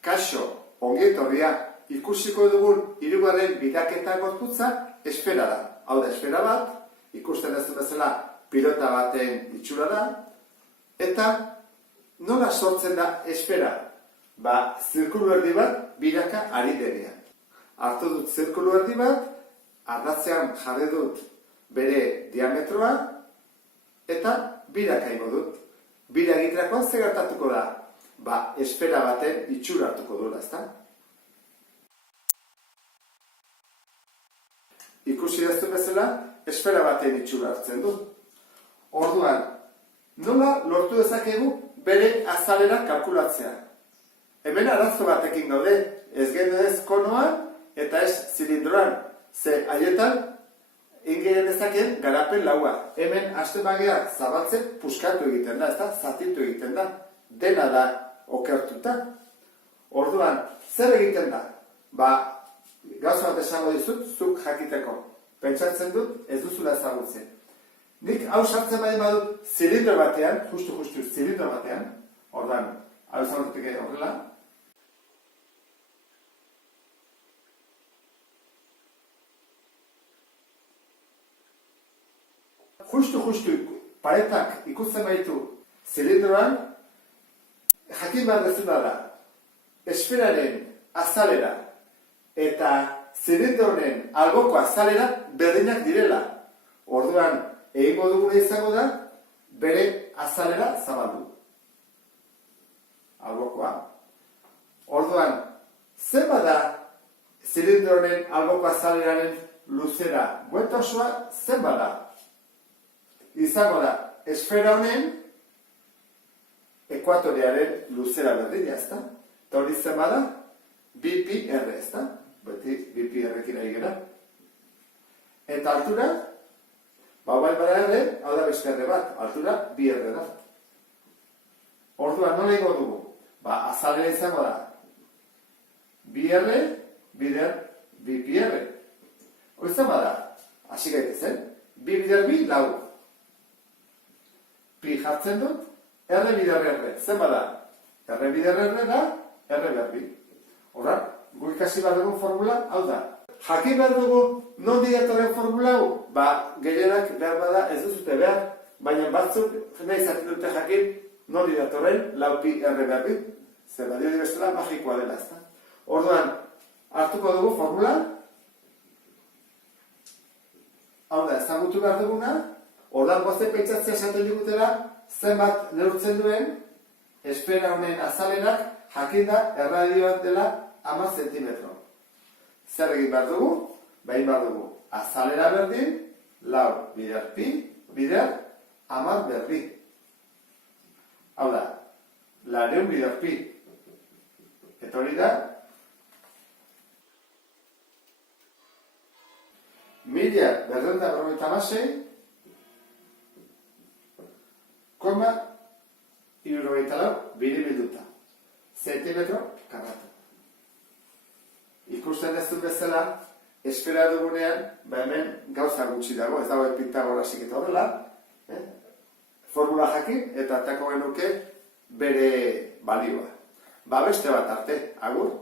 Kaixo, ongi etorria, ikusiko dugun hirugarren bidaketa gorputza esfera da. Hau da, esfera bat, ikusten ez bezala pilota baten itxura da, eta nola sortzen da esfera? Zirkulu erdi bat biraka ari denean. Hartu dut zirkulu erdi bat, ardatzean jarri dut bere diametroa, eta biraka ingo dut. Bira egiterakoan zer gertatuko da? Esfera baten itxura hartuko duela, ezta? Ikusi daztu bezala, esfera baten itxura hartzen du. Orduan, nola lortu dezakegu bere azalera kalkulatzea? Hemen arazo batekin gaude, ez genez konoan eta ez zilindroan, ze haietan ingeren dezakeen garapen laua. Hemen hasten bageak zabaltzen puskatu egiten da, ezta? Zatitu egiten da. Dena da okertuta. Orduan, zer egiten da? Gauza bat esango dizut, zuk jakiteko. Pentsatzen dut, ez duzula ezagutzen. Nik hau sartzen badut zilindro batean, justu zilindro batean, orduan, hau ezagututik horrela, justu paretak ikusten baitu zilindroan, jakin behar dezuna da, esferaren azalera eta zilindroren alboko azalera berdinak direla. Orduan, egingo duguna izango da, bere azalera zabaldu. Albokoa. Orduan, zer bada zilindroren alboko azaleraren luzera? Buelta osoa, zer bada? Izango da, esfera honen ekuatorearen luzera berdina, ezta? Eta hori zen bada, BPR, ezta? Beti BPR-ekin ari gara. Eta altura, bai bada R, hau da beste R bat, altura BR da. Orduan, nola ingo dugu? Azalera izango da, BR, bider BPR. Hori zen bada, hasi gaitezen, bi bider bi, lau. Pi jartzen dut, R bider R. Zer bada? R bider R da, R berbi. Horra, gu ikasi behar dugun formula, hau da. Jakin behar dugu, non didatorren formula hau? Gehienak behar bada ez duzute behar, baina batzuk nahi izaten dute jakin non didatorren lau pi R berbi. Zer badio dibestela magikoa dela, ezta? Orduan, hartuko dugu formula, hau da, ezagutu behar duguna, orduan gozte pentsatzea esaten digutela, zenbat neurtzen duen, esfera honen azalerak jakin da erradioan dela 10 zentimetro. Zer egin behar dugu? Behin behar dugu azalera berdin, lau bider pi, bider 10 berbi. Hau da, 200 bider pi. Eta hori da, 1296, koma irurogeita lau biribilduta. Zentimetro karratu. Ikusten ez dut bezala, esfera dugunean, hemen gauza gutxi dago, ez dago Pitagorasik eta horrela, formula jakin eta atako genuke bere balioa. Beste bat arte, agur.